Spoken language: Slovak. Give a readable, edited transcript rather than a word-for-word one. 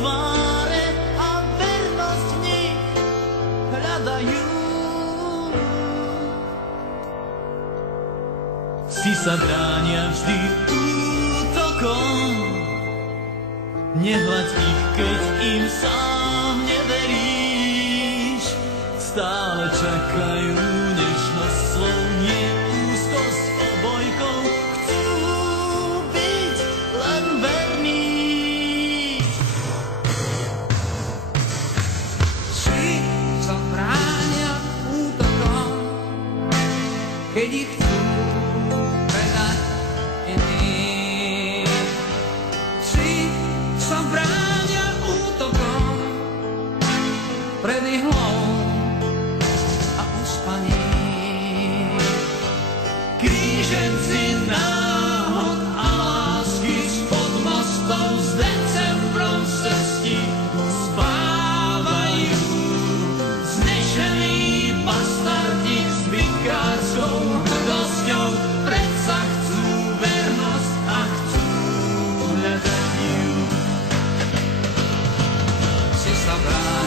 tváre a vernosť v nich hľadajú. Si sa bránia vždy útokom, nehľaď ich, keď im sám neveríš. Stále čakajú nežnosť slov, nie úzkosť obojkou. Chcú byť len verní. Či sa bránia útokom, keď ich chcú predať iným. Či sa bránia útokom pred ich hlom a uspaním. Kríženci náhod a lásky spod mostov s decembrom z cesti spávajú. Znešení bastardi s bykárskou hrdosťou predsa chcú vernosť a chcú hľadať ju. Si sa bránia